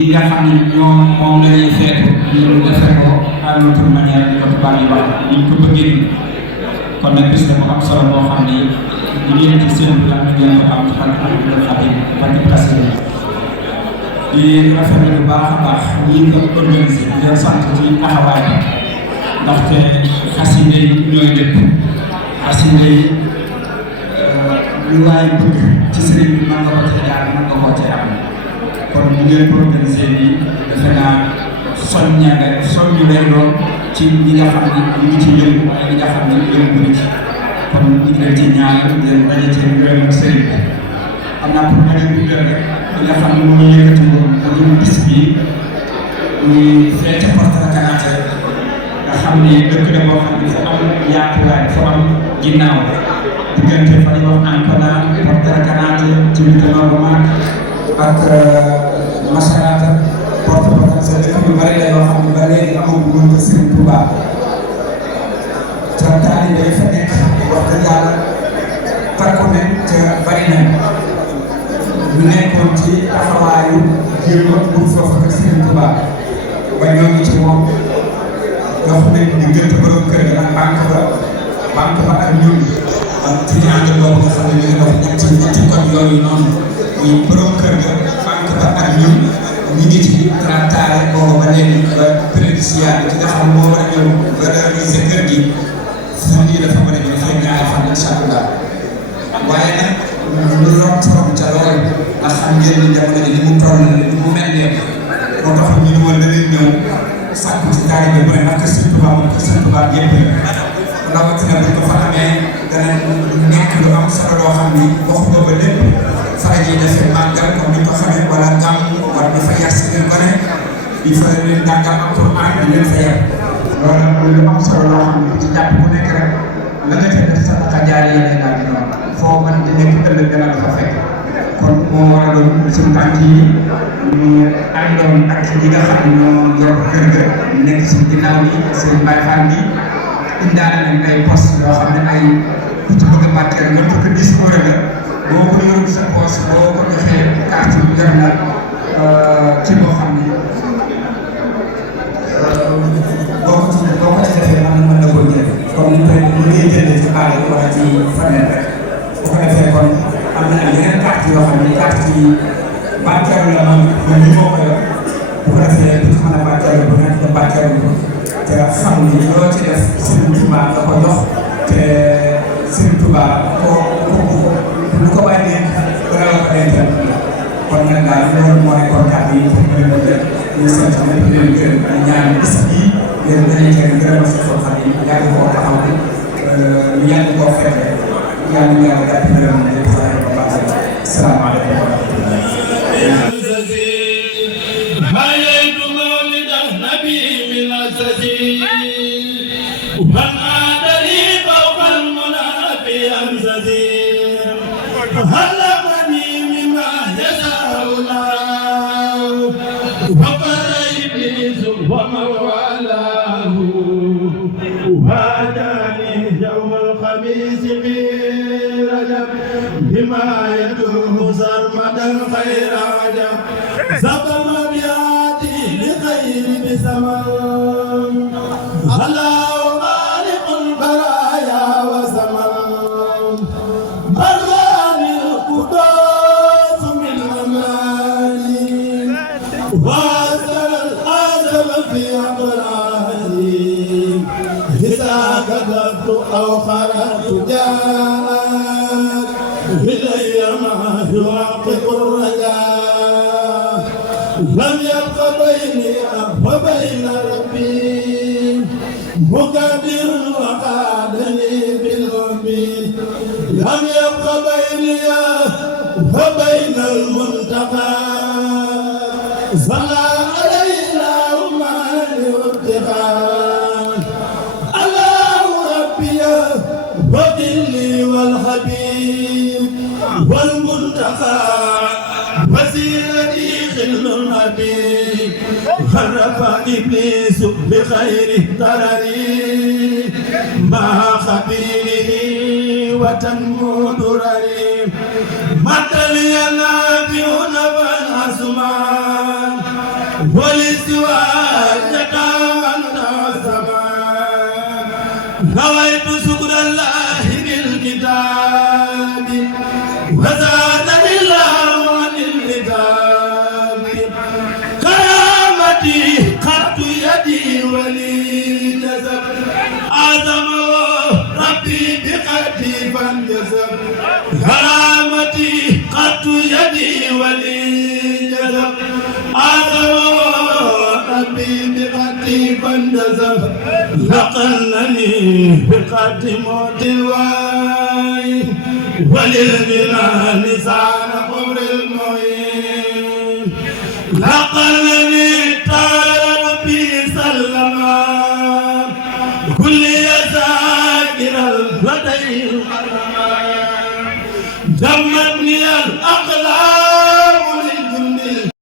li nga xam ne ñoom moom la ñuy feetu ñu defee ko à notre manière di ko tubaab yi wax ni ñu ko bëggee kon nag bis la bu am solo boo xam ni ñu ngeen ci seen bi am ngeen ko am ci xarit Abdoul Khadim Badi Prassine di rafetlu bu baax a baax ñi nga organisé di leen sant ci taxawaay bi ndaxte xasida yi ñooy lépp xasida yi lu waay bëgg ci sëriñ bi mën nga ko cee jaar mën nga koo cee am kon bu ngeen organisé nii defe naa soññu lay doon ci ñi nga xam ne ñu ngi ci yëngu waaye ñi nga xam ne yëngu na ci kon ñu ngi leen ci ñaanal ngeen daje ci ngërëm sëriñ bi am naa pour bañ a guddal rek li nga xam ne moo ñu yëkkati woon dañu bis bii muy feete Portala Kanaté nga xam ne dëkk la boo xam ne dafa am yaatuwaay dafa am ginnaaw diggante fa di wax Ancona Portala Kanaté ci biir Normand ak Masarata Porte sa dëkk yu bari la yoo xam ne ba léegi amagu woon ko Serigne Touba te taalibe yi fa nekk wax dëgg yàlla takku nañ te bari nañ ñu nekkoon ci taxawaayu jéem a pour foofu ak Serigne Touba ba ñoo ngi ci moom dox nañ diggante borom kër ga ak banque ba ak ñun ak triangle boobu nga xam ne ñu ngi dox ñetti code yooyu noonu muy borom kër ga banque ba ak ñun ñu ngi ci tractaare boobu ba léegi ba prédiciare ci nga xam moo war a ñëw valoriser kër gi fan yii dafa war a ñëw fekk ñaari fan incha allah waaye nag lu rot ca loolu ndax xam ngeen ni jamono ji ni mu toll ni mu mel ne moo tax ñu ne woon danañ ñëw sàkku ci taalibe bu ne ndax kër Sëriñ Tuubaa moom kër Sëriñ Tuubaa yëpp rawatina bu ko fa amee dana nekk lu am solo loo xam ni waxu ko ba lépp fa la ñuy defee màggal comme ni ko xamee wala gàmm war na fa yar si leen gone di fa leen jàngal alxuraan di leen fa yar loolu mooy lu am solo loo xam ne ci jàpp bu nekk rek la nga ca def sadaqa jaariya yi lay daal di doon foo mën di nekk ëllëg dana la fa fekk kon moo waraloon suñu tànk yi ñu àndoon ak ñi nga xam ne ñoo yor kër ga nekk si ginnaaw yi seen Baay Faal bi indaale nañ ay poste yoo xam ne ay ku ci bëgg a barkeel nga ko discours la boo ko yorul sa poste boo ko joxee carte bi jar na ci boo xam ne boo ko ci defee mën na ko jël comme ni koy ñu ngi jëndee ci xaale wala ci faneen rek bu ko defee kon am na ay yeneen carte yoo xam ne carte yi barkeelu la man ñu moo ko yor bu ko defee ku ci mën a barkeelu bu nekk nga barkeelu ko te xam ni loo ci def Serigne Touba nga ko jox te Serigne Touba lu ko bàyyi nekk dana la ko dencal kon nag daal loolu moo nekkoon kàddu yi pour ñu leen ñu sant ñëpp di leen gërëm di ñaan bis bii ngeen dañuy gën gërëm si soo xam ni yàgg koo taxaw ñu yàgg koo fexe yàlla ñu yàlla gàtt gërëm ñëpp saa yi ba baax salaamaaleykum wa rahmatulah من آدري فوق المنى في أمزتي هلمني مما يشاء الله وقال إبليس وموالاه وهداني يوم الخميس في رجب بما يدوم سرمدا خير عجب زبر بياتي لخير بزمن الله خالق البرايا وزمن برهان القدوس من أماني وأزل الأزل في أقراني إذا كذبت أو خرجت جاءت إلي ما يوافق الرجاء لم يبق بيني وبين ربي مقدر وقادني بالحب لم يبق بيني وبين المنتقى صلى علينا وما لابتغاء الله ربي وذلي والحبيب والمنتقى وسيلتي خل الحبيب خرف إبليس بخير ضرري مع خبيره وتنمو درري مد لي النبي نبى الأسمان ولسواك والسماء نويت شكر الله بالكتاب وزادني الله عن الكتاب كرامتي خط يدي ولي جزب أعظم ربي بقدي فانجزب كرامتي خط يدي ولي جزب أعظم ربي بقدي فانجزب لقلني بقد موت الواي وللبلاد لسان قبر المعين لقل